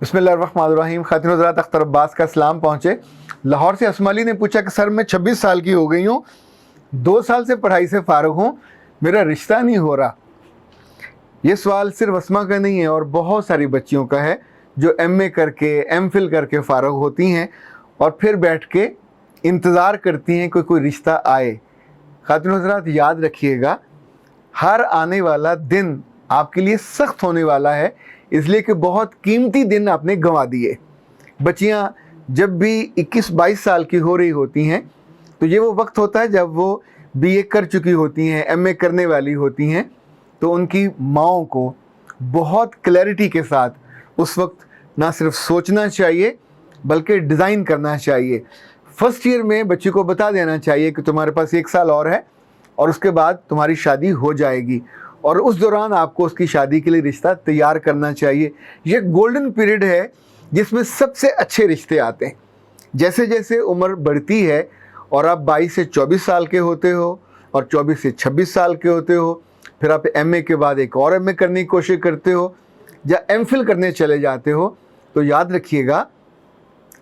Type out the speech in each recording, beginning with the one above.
बिस्मिल्लाहिर्रहमानिर्रहीम। खातिन हज़रात, अख्तर अब्बास का सलाम पहुँचे। लाहौर से असमा अली ने पूछा कि सर मैं 26 साल की हो गई हूँ, 2 साल से पढ़ाई से फ़ारिग हूँ, मेरा रिश्ता नहीं हो रहा। ये सवाल सिर्फ असमा का नहीं है और बहुत सारी बच्चियों का है जो MA करके MPhil करके फ़ारिग होती हैं और फिर बैठ के इंतज़ार करती हैं कि कोई रिश्ता आए। खातिन हज़रात, याद रखिएगा, हर आने वाला दिन आपके लिए सख्त होने वाला है, इसलिए कि बहुत कीमती दिन आपने गंवा दिए। बच्चियाँ जब भी 21-22 साल की हो रही होती हैं तो ये वो वक्त होता है जब वो BA कर चुकी होती हैं, MA करने वाली होती हैं, तो उनकी माँओं को बहुत क्लैरिटी के साथ उस वक्त ना सिर्फ सोचना चाहिए बल्कि डिज़ाइन करना चाहिए। फर्स्ट ईयर में बच्ची को बता देना चाहिए कि तुम्हारे पास 1 साल और है और उसके बाद तुम्हारी शादी हो जाएगी, और उस दौरान आपको उसकी शादी के लिए रिश्ता तैयार करना चाहिए। ये गोल्डन पीरियड है जिसमें सबसे अच्छे रिश्ते आते हैं। जैसे जैसे उम्र बढ़ती है और आप 22 से 24 साल के होते हो और 24 से 26 साल के होते हो, फिर आप MA के बाद एक और MA करने की कोशिश करते हो या MPhil करने चले जाते हो, तो याद रखिएगा,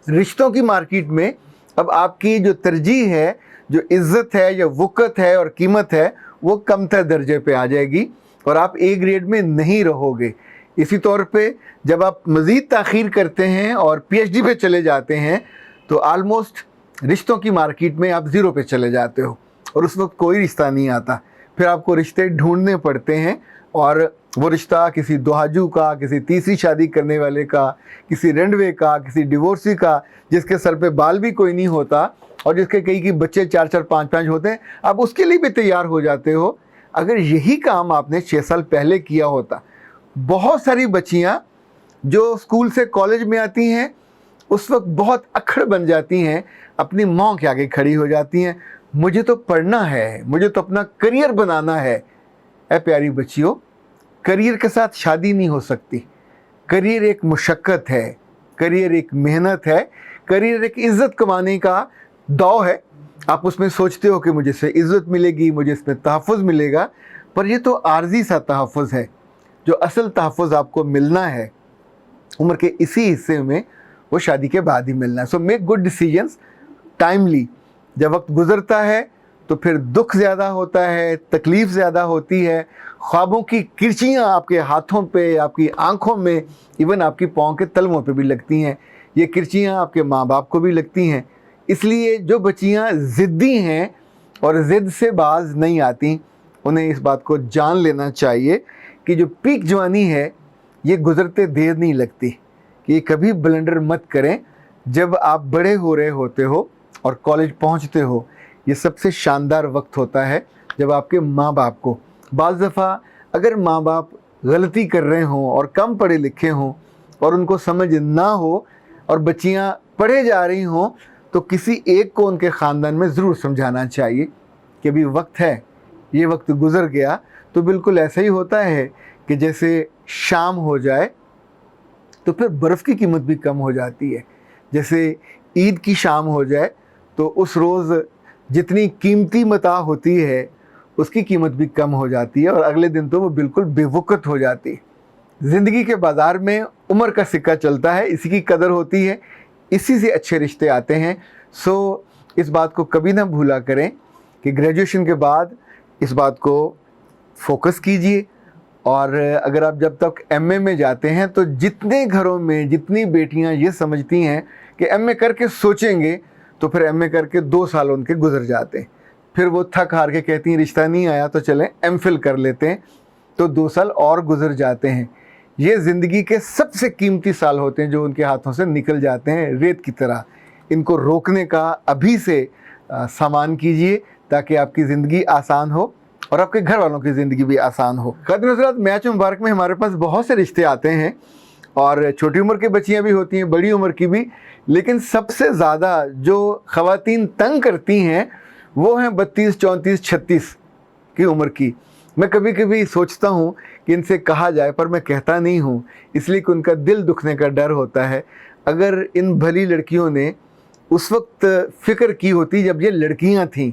रिश्तों की मार्केट में अब आपकी जो तरजीह है, जो इज़्ज़त है या वक़्त है और कीमत है, वो कमतर दर्जे पे आ जाएगी और आप A ग्रेड में नहीं रहोगे। इसी तौर पे जब आप मज़ीद ताख़ीर करते हैं और PhD पे चले जाते हैं तो आलमोस्ट रिश्तों की मार्केट में आप 0 पे चले जाते हो और उस वक्त कोई रिश्ता नहीं आता। फिर आपको रिश्ते ढूंढने पड़ते हैं और वो रिश्ता किसी दुहाजू का, किसी तीसरी शादी करने वाले का, किसी रंडवे का, किसी डिवोर्सी का, जिसके सर पे बाल भी कोई नहीं होता और जिसके कई की बच्चे 4-4 5-5 होते हैं, आप उसके लिए भी तैयार हो जाते हो। अगर यही काम आपने 6 साल पहले किया होता, बहुत सारी बच्चियाँ जो स्कूल से कॉलेज में आती हैं उस वक्त बहुत अक्खड़ बन जाती हैं, अपनी माँ के आगे खड़ी हो जाती हैं, मुझे तो पढ़ना है, मुझे तो अपना करियर बनाना है। ऐ प्यारी बच्चियों, करियर के साथ शादी नहीं हो सकती। करियर एक मुशक्क़त है, करियर एक मेहनत है, करियर एक इज़्ज़त कमाने का दाव है। आप उसमें सोचते हो कि मुझे इससे इज़्ज़त मिलेगी, मुझे इसमें तहफ़्फ़ुज़ मिलेगा, पर ये तो आर्जी सा तहफ़्फ़ुज़ है। जो असल तहफ़्फ़ुज़ आपको मिलना है उम्र के इसी हिस्से में, वो शादी के बाद ही मिलना है। So make good decisions timely. जब वक्त गुज़रता है तो फिर दुख ज़्यादा होता है, तकलीफ़ ज़्यादा होती है, ख्वाबों की किरचियाँ आपके हाथों पे, आपकी आँखों में, इवन आपकी पाँव के तलवों पे भी लगती हैं। ये किरचियाँ आपके माँ बाप को भी लगती हैं। इसलिए जो बच्चियाँ ज़िद्दी हैं और ज़िद से बाज नहीं आती, उन्हें इस बात को जान लेना चाहिए कि जो पीक जवानी है ये गुज़रते देर नहीं लगती, कि ये कभी ब्लंडर मत करें। जब आप बड़े हो रहे होते हो और कॉलेज पहुंचते हो, ये सबसे शानदार वक्त होता है जब आपके माँ बाप को, बाज़ दफ़ा अगर माँ बाप गलती कर रहे हों और कम पढ़े लिखे हों और उनको समझ ना हो और बच्चियाँ पढ़े जा रही हों, तो किसी एक को उनके ख़ानदान में ज़रूर समझाना चाहिए कि अभी वक्त है, ये वक्त गुज़र गया तो बिल्कुल ऐसा ही होता है कि जैसे शाम हो जाए तो फिर बर्फ़ की कीमत भी कम हो जाती है। जैसे ईद की शाम हो जाए तो उस रोज़ जितनी कीमती मता होती है उसकी कीमत भी कम हो जाती है और अगले दिन तो वो बिल्कुल बेवक़्त हो जाती है। ज़िंदगी के बाज़ार में उम्र का सिक्का चलता है, इसी की कदर होती है, इसी से अच्छे रिश्ते आते हैं। सो इस बात को कभी ना भूला करें कि ग्रेजुएशन के बाद इस बात को फोकस कीजिए। और अगर आप जब तक MA में जाते हैं तो जितने घरों में जितनी बेटियां ये समझती हैं कि MA करके सोचेंगे, तो फिर MA करके 2 साल उनके गुजर जाते हैं। फिर वो थक हार के कहती हैं रिश्ता नहीं आया तो चलें MPhil कर लेते हैं, तो 2 साल और गुजर जाते हैं। ये ज़िंदगी के सबसे कीमती साल होते हैं जो उनके हाथों से निकल जाते हैं रेत की तरह। इनको रोकने का अभी से सामान कीजिए ताकि आपकी ज़िंदगी आसान हो और आपके घर वालों की ज़िंदगी भी आसान हो। खातिन हज़रात, मैच मुबारक में हमारे पास बहुत से रिश्ते आते हैं और छोटी उम्र की बच्चियां भी होती हैं, बड़ी उम्र की भी, लेकिन सबसे ज़्यादा जो ख़वातीन तंग करती हैं वो हैं 32, 34, 36 की उम्र की। मैं कभी कभी सोचता हूँ कि इनसे कहा जाए, पर मैं कहता नहीं हूँ, इसलिए कि उनका दिल दुखने का डर होता है। अगर इन भली लड़कियों ने उस वक्त फ़िक्र की होती जब ये लड़कियाँ थीं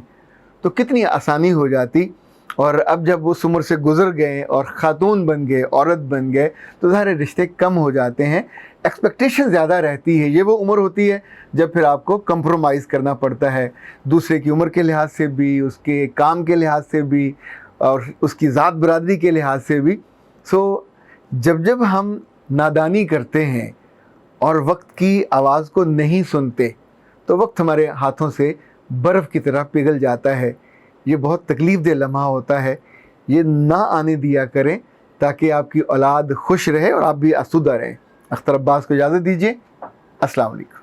तो कितनी आसानी हो जाती, और अब जब उस उम्र से गुज़र गए और ख़ातून बन गए, औरत बन गए, तो सारे रिश्ते कम हो जाते हैं। एक्सपेक्टेशन ज़्यादा रहती है। ये वो उम्र होती है जब फिर आपको कंप्रोमाइज़ करना पड़ता है, दूसरे की उम्र के लिहाज से भी, उसके काम के लिहाज से भी, और उसकी ज़ात बरादरी के लिहाज से भी। सो जब जब हम नादानी करते हैं और वक्त की आवाज़ को नहीं सुनते, तो वक्त हमारे हाथों से बर्फ़ की तरह पिघल जाता है। ये बहुत तकलीफ़देह लम्हा होता है। ये ना आने दिया करें ताकि आपकी औलाद खुश रहे और आप भी आसूदा रहें। अख्तर अब्बास को इजाज़त दीजिए। अस्सलाम वालेकुम।